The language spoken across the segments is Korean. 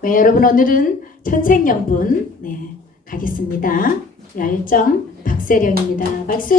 네, 여러분 오늘은 천생연분 네, 가겠습니다. 열정 박세령입니다. 박수.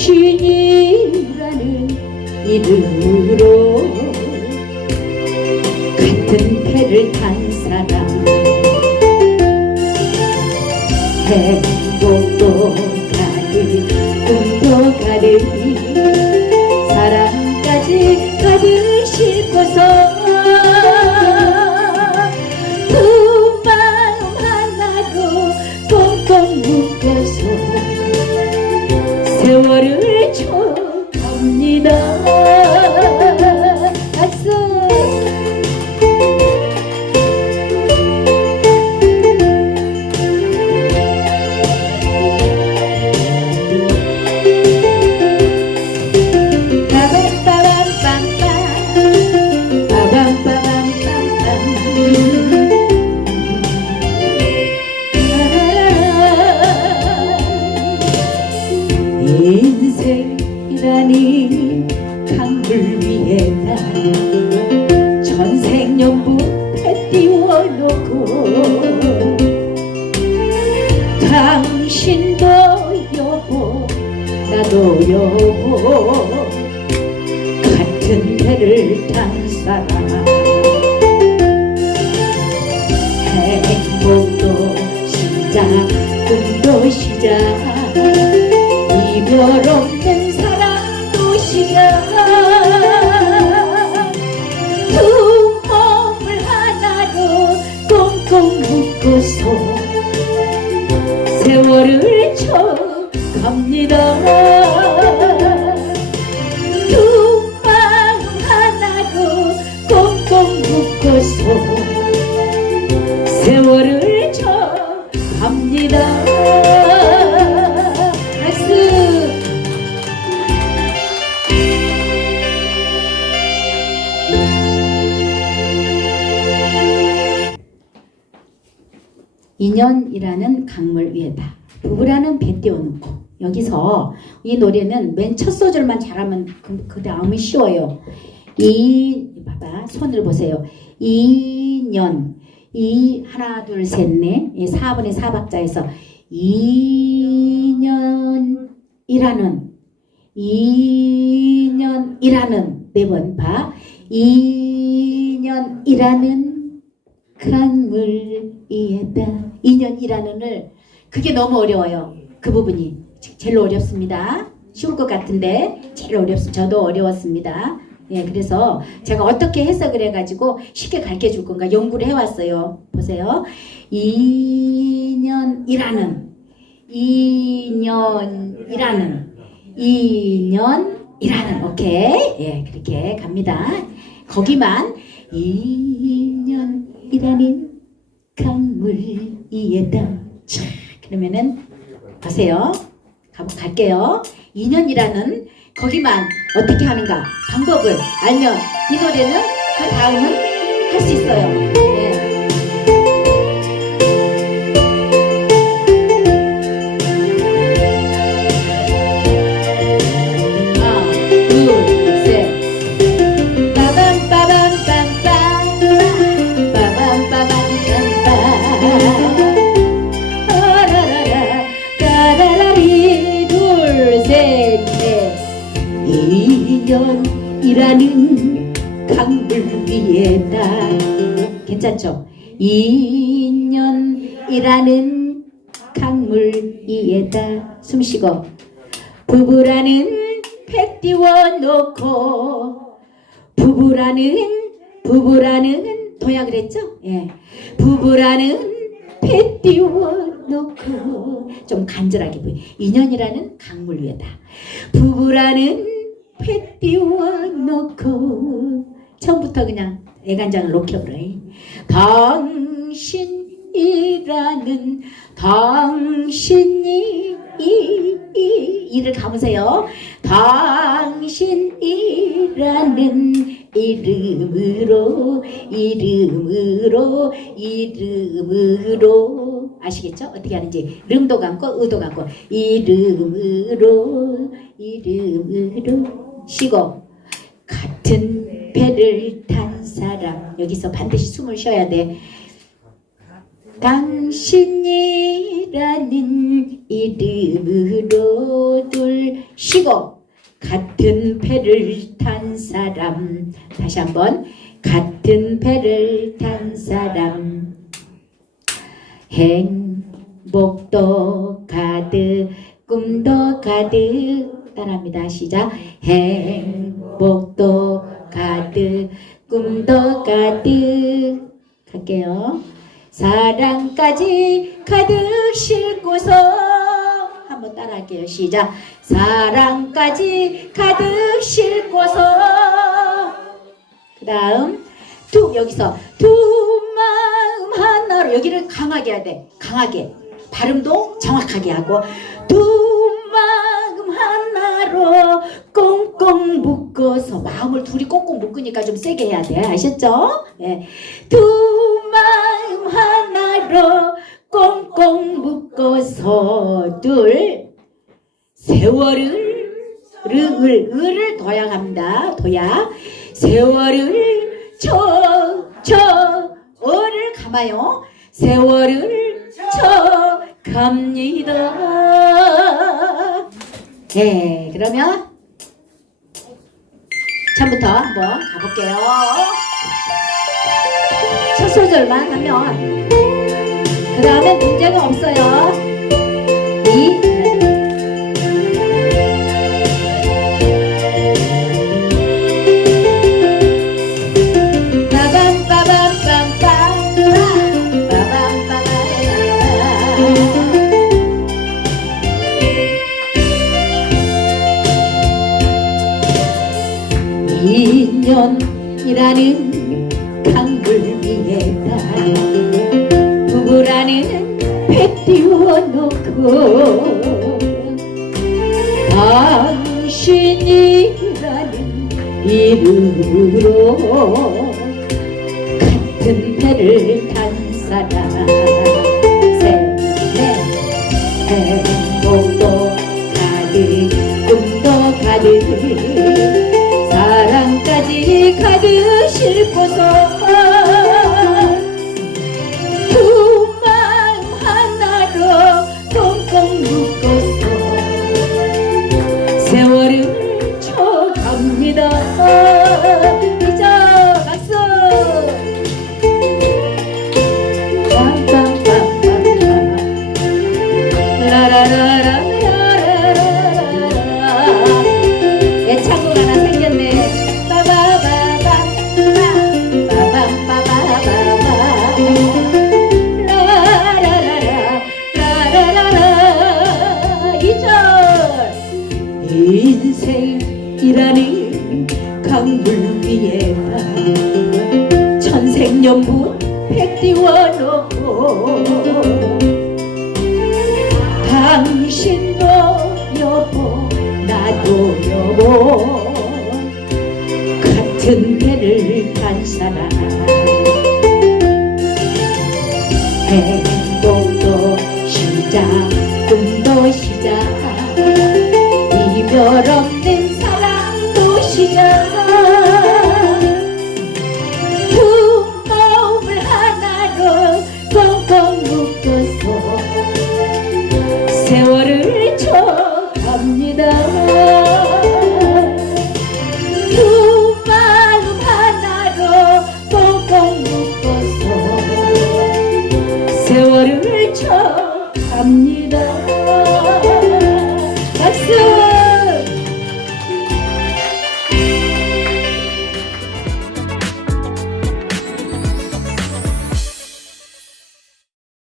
신이라는 이름으로 같은 배를 탄 사람. 행복도 가득 꿈도 가득 사랑까지 가득 싣고서 사람 행복도 시작 꿈도 시작 이별 없는 사랑도 시작 두 몸을 하나로 꽁꽁 묶어서 세월을 쳐갑니다 세월을 쳐갑니다 박수 인연이라는 강물 위에다 부부라는 배 띄워놓고 여기서 이 노래는 맨 첫 소절만 잘하면 그, 그 다음이 쉬워요. 이 봐봐 손을 보세요. 인연 이 하나 둘 셋넷 4분의 4박자에서 인연이라는 인연이라는 네번 봐. 인연이라는 강물 위에다 인연이라는을 그게 너무 어려워요. 그 부분이 제- 제일 어렵습니다. 쉬울 것 같은데 제일 어렵습니다. 저도 어려웠습니다. 예, 그래서 제가 어떻게 해석을 해가지고 쉽게 가르쳐 줄 건가 연구를 해왔어요. 보세요. 인연이라는 인연이라는 인연이라는 오케이 예 그렇게 갑니다. 거기만 인연이라는 강물 위에다 자 그러면은 보세요. 가 갈게요. 인연이라는 거기만 어떻게 하는가 방법을 알면 이 노래는 그 다음은 할 수 있어요. 이라는 강물 위에다 괜찮죠? 인연이라는 강물 위에다 숨쉬고 부부라는 배 띄워놓고 부부라는 부부라는 도야 그랬죠? 예. 부부라는 배 띄워놓고 좀 간절하게 보여. 인연이라는 강물 위에다. 부부라는 배 띄워놓고 처음부터 그냥 애간장을 녹여버려. 당신이라는 당신이 이, 이, 이를 감으세요. 당신이라는 이름으로 이름으로 이름으로 아시겠죠? 어떻게 하는지 름도 감고 의도 감고 이름으로 이름으로 쉬고 같은 배를 탄 사람. 여기서 반드시 숨을 쉬어야 돼. 당신이라는 이름으로 둘 쉬고 같은 배를 탄 사람. 다시 한번. 같은 배를 탄 사람. 행복도 가득 꿈도 가득 따라합니다. 시작. 행복도 가득 꿈도 가득. 갈게요. 사랑까지 가득 싣고서. 한번 따라할게요. 시작. 사랑까지 가득 싣고서. 그 다음 두 여기서 두 마음 하나로 여기를 강하게 해야 돼. 강하게. 발음도 정확하게 하고 두 꽁꽁 묶어서 마음을 둘이 꽁꽁 묶으니까 좀 세게 해야 돼. 아셨죠? 예. 두 마음 하나로 꽁꽁 묶어서 둘 세월을 를, 을을 도약합니다. 도약 세월을 쳐쳐 어를 감아요. 세월을 쳐 갑니다. 네, 그러면 처음부터 한번 가볼게요. 첫 소절만 하면 그 다음에 문제가 없어요. 이 인연이라는 강물 위에다 부부라는 배 띄워놓고 당신이라는 이름으로 같은 배를 탄 사람. 셋넷 행복도 가득 꿈도 가득 싣고서 강물 위에다 천생연분 배 띄워놓고 당신도 여보 나도 여보. 같은 배를 탄 사람